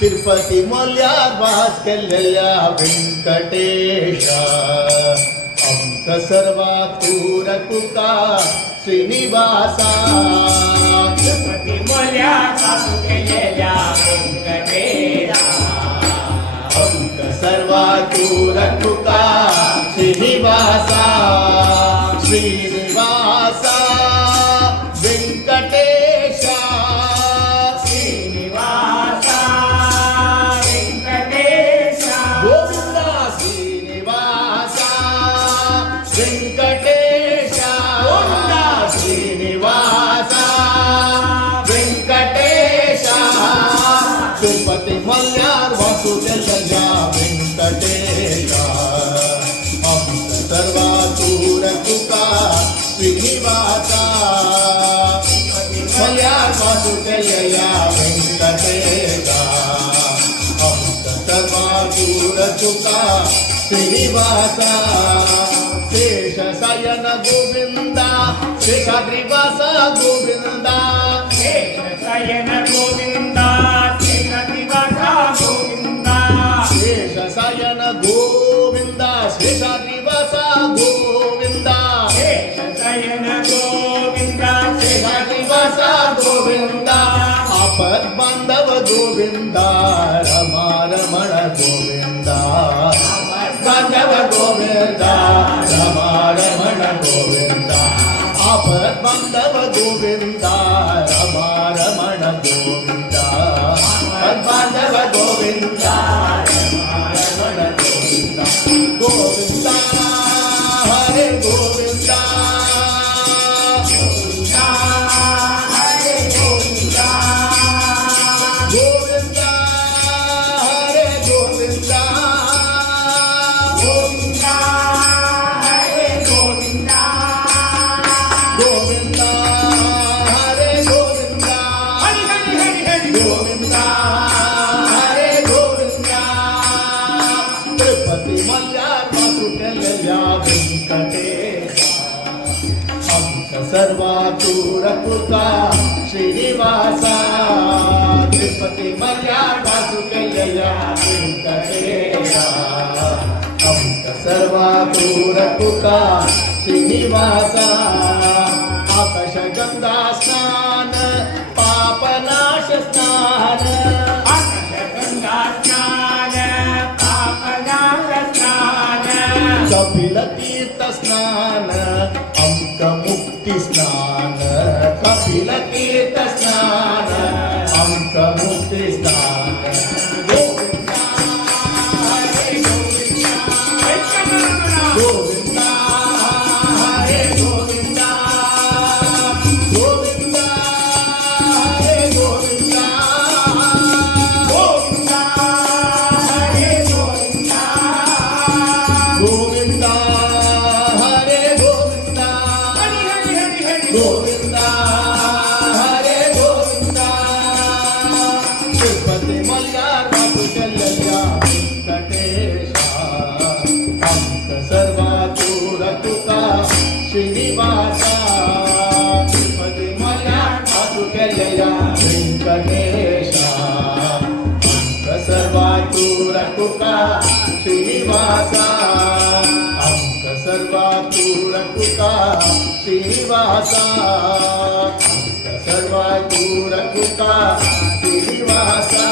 तिरुपती मल्यात वास केलेल्या व्यंकटेशा अंत सर्वा तूर तुका श्रीनिवासा तिरुपती मल्यात वास केलेल्या व्यंकटेशा अंत सर्वा तूर तुका श्रीनिवासा श्रीनिवासा व्यंकटेशा श्रीनिवासा व्यंकटेशा गोविंदा श्रीनिवासा व्यंकटेशा गोविंदा श्रीनिवासा व्यंकटेशा तिरुपती मल्यार वासुदेवया व्यंकटेशा अंत सर्वा तूर तुका श्रीनिवासा मल्यार वासुदेवया व्यंकटेशा अंत सर्वा तूर तुका श्रीनिवासा शेष शयन गोविंदा शेषाद्रिवासा गोविंदा शयन गोविंदा शेषाद्रिवासा गोविंदा शेष शयन गोविंदा शेषाद्रिवासा गोविंदा शयन गोविंदा शेषाद्रिवासा गोविंदा आपद बांधव गोविंदा रमारमण गोविंदा बांधव गोविंदा रमारमण गोविंदा आपद बांधव गोविंदा रमारमण गोविंदा बांधव गोविंदा रमारमण गोविंदा गोविंदा हरे गोविंदा हरे गोविंदा गोविंदा हरे गोविंदा गोविंदा हरे गोविंदा गोविंदा हरे गोविंदा हरि हरि हरि हरि गोविंदा हरे गोविंदा तिरुपती मल्यार वासुदेवया व्यंकटेशा अंत सर्वा तूर तुका श्रीनिवासा तिरुपती मल्यार वासुदेवया व्यंकटेशा अंत सर्वा तूर तुका श्रीनिवासा आकाश गंगा स्नान पापनाश स्नान गंगा स्नान पापनाश स्नान कपिल तीर्थ स्नान अंक मुक्ती स्नान कपिल तीर्थ स्नान अंक मुक्ती स्नान गोविंदा हरे गोविंदा गोविंदा हरे गोविंदा गोविंदा हरे गोविंदा गोविंदा हरे गोविंदा गोविंदा हरे गोविंदा हरि हरि हरि हरि गोविंदा हरे गोविंदा तिरुपती मल्यार वासुदेवया व्यंकटेशा अंत सर्वा तूर तुका श्रीनिवासा तिरुपती मल्यार वासुदेवया व्यंकटेशा अंत सर्वा तूर तुका श्रीनिवासा अंक सर्वा तूर तुका श्रीनिवासा अंक सर्वा तूर तुका श्रीनिवासा